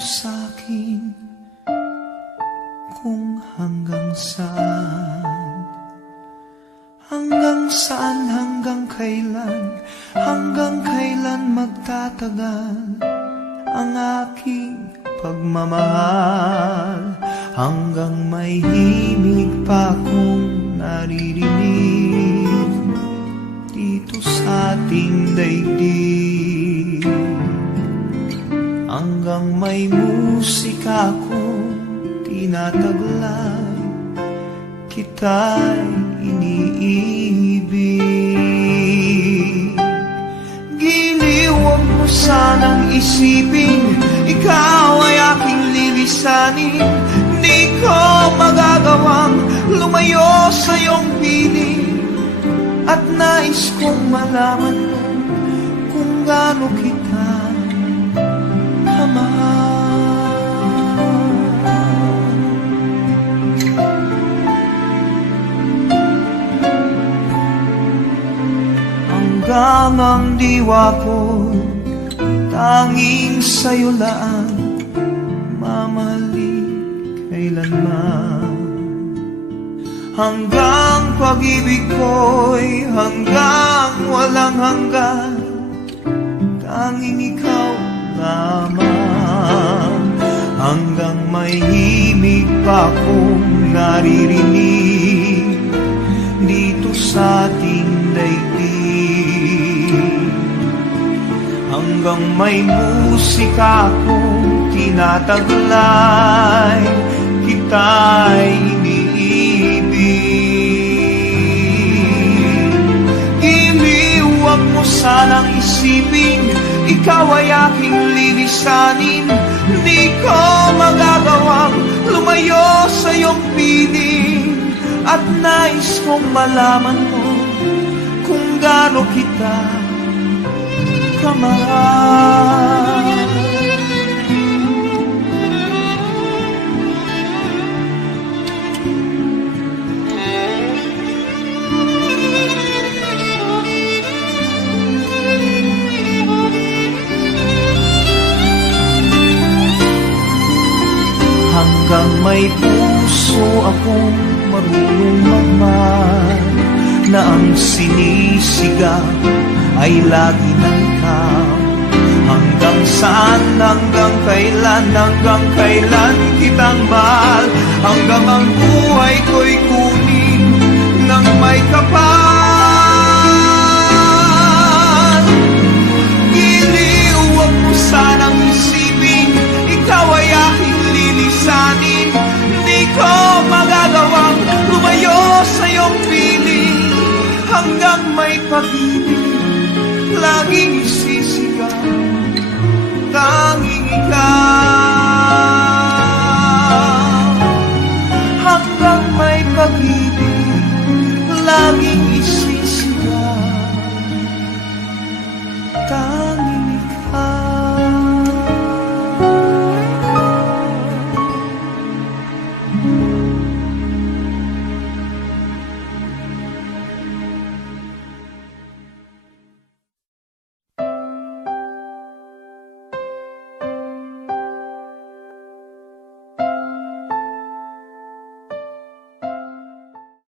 sa'kin kung hanggang saan, hanggang kailan magtatagal ang aking pagmamahal, hanggang may himig pa akong naririnig dito sa ating daigdig, hanggang may musika akong tinataglay, kita'y iniibig. Giliw, huwag mo sanang isipin ikaw ay aking lilisanin. Di ko magagawang lumayo sa iyong piling, at nais kong malaman mo kung gaano kita kamahal. Hanggang ang diwa ko tanging sa'yo lang mamahalin kailanman, hanggang pag-ibig ko'y hanggang walang hanggan, tanging ikaw lamang, hanggang may himig pa akong naririnig dito sa ating daigdig, hanggang may musika akong tinataglay, kita'y iniibig. Giliw, huwag mo sanang isipin ikaw ay aking lilisanin. Di ko magagawang lumayo sa iyong piling, at nais kong malaman mo kung gaano kita kamahal. Hanggang may puso akong marunong magmahal, na ang sinisigaw ay lagi ng ikaw. Hanggang saan, hanggang kailan kitang mahal, hanggang ang buhay ko'y kunin ng may kapal.